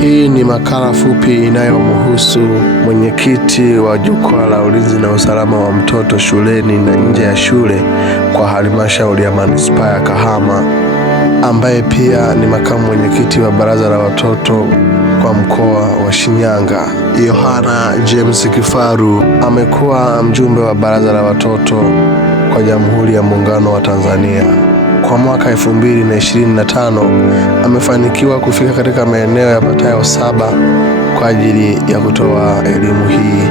Hii ni makala fupi inayomhusu mwenyekiti wa Jukwaa la Ulinzi na Usalama wa Mtoto shuleni na nje ya shule kwa halmashauri ya manispaa ya Kahama, ambaye pia ni makamu mwenyekiti wa Baraza la Watoto kwa mkoa wa Shinyanga. Yohana James Kifaru amekuwa mjumbe wa Baraza la Watoto kwa Jamhuri ya Muungano wa Tanzania. Kwa mwaka 2025 amefanikiwa kufika katika maeneo yapatayo 7 kwa ajili ya kutoa elimu hii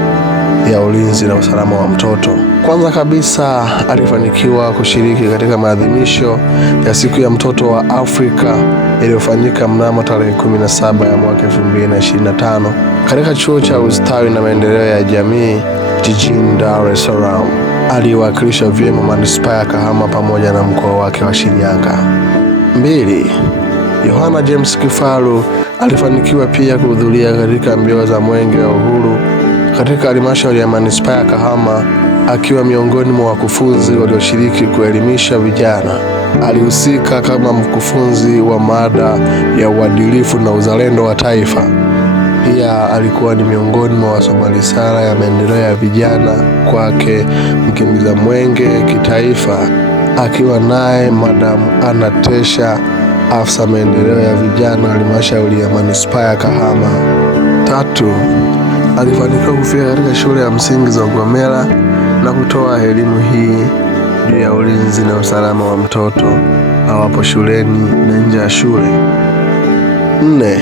ya ulinzi na usalama wa mtoto. Kwanza kabisa alifanikiwa kushiriki katika maadhimisho ya siku ya mtoto wa Afrika iliyofanyika mnamo tarehe 17 ya mwaka 2025 katika chuo cha ustawi na maendeleo ya jamii jijini Dar es Salaam. Aliwakilisha vyema manispaa ya Kahama pamoja na mkoa wake wa Shinyanga. 2. Yohana James Kifaru alifanikiwa pia kuhudhuria katika mbio za Mwenge wa Uhuru katika halmashauri ya manispaa ya Kahama, akiwa miongoni mwa wakufunzi walioshiriki kuelimisha vijana. Alihusika kama mkufunzi wa mada ya uadilifu na uzalendo wa taifa. Pia alikuwa ni miongoni mwa wasoma risala ya maendeleo ya vijana kwake mkimbiza mwenge kitaifa, akiwa naye Madamu Anatesha, afisa maendeleo ya vijana halmashauri ya manispaa ya Kahama. 3. Alifanikiwa kufika katika shule ya msingi za Ugomela na kutoa elimu hii juu ya ulinzi na usalama wa mtoto awapo shuleni na nje ya shule. 4.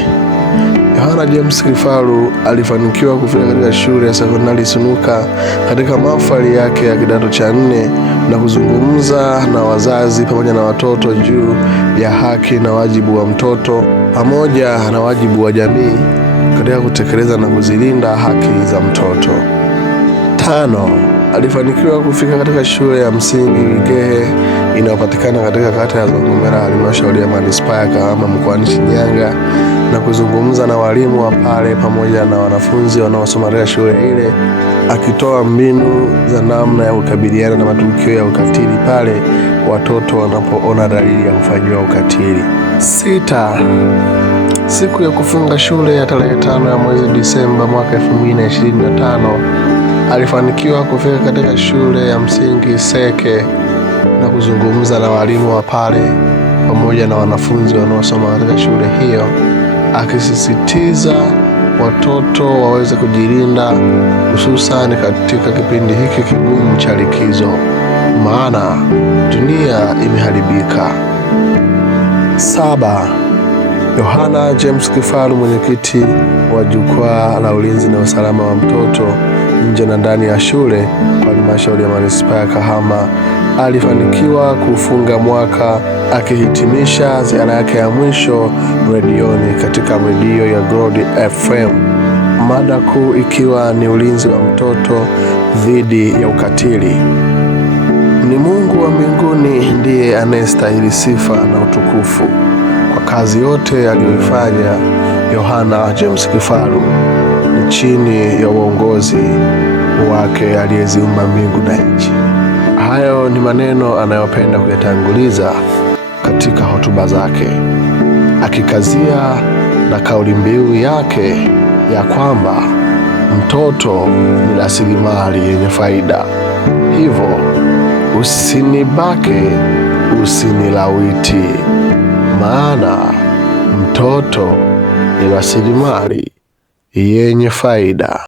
Yohana James Kifaru alifanikiwa kufika katika shule ya sekondari Sunuka katika mahafali yake ya kidato cha 4 na kuzungumza na wazazi pamoja na watoto juu ya haki na wajibu wa mtoto pamoja na wajibu wa jamii katika kutekeleza na kuzilinda haki za mtoto. 5. Alifanikiwa kufika katika shule ya msingi Wigehe inayopatikana katika kata ya Zongomera halmashauri ya manispaa ya Kahama mkoani Shinyanga na kuzungumza na walimu wa pale pamoja na wanafunzi wanaosoma katika shule ile, akitoa mbinu za namna ya kukabiliana na matukio ya ukatili pale watoto wanapoona dalili ya kufanyiwa ukatili. 6. Siku ya kufunga shule ya tarehe 5 ya mwezi Disemba mwaka 2025 alifanikiwa kufika katika shule ya msingi Seke na kuzungumza na walimu wa pale pamoja na wanafunzi wanaosoma katika shule hiyo, akisisitiza watoto waweze kujilinda hususan katika kipindi hiki kigumu cha likizo, maana dunia imeharibika. 7. Yohana James Kifaru, mwenyekiti wa Jukwaa la Ulinzi na Usalama wa Mtoto nje na ndani ya shule kwa halmashauri ya manispaa ya Kahama, alifanikiwa kufunga mwaka akihitimisha ziara yake ya mwisho redioni katika redio ya Gold FM, mada kuu ikiwa ni ulinzi wa mtoto dhidi ya ukatili. Ni Mungu wa mbinguni ndiye anayestahili sifa na utukufu kwa kazi yote aliyoifanya Yohana James Kifaru ni chini ya uongozi wake aliyeziumba mbingu na nchi. Hayo ni maneno anayopenda kuyatanguliza katika hotuba zake, akikazia na kauli mbiu yake ya kwamba mtoto ni rasilimali yenye faida, hivyo usinibake, usinilawiti, maana mtoto ni rasilimali yenye faida.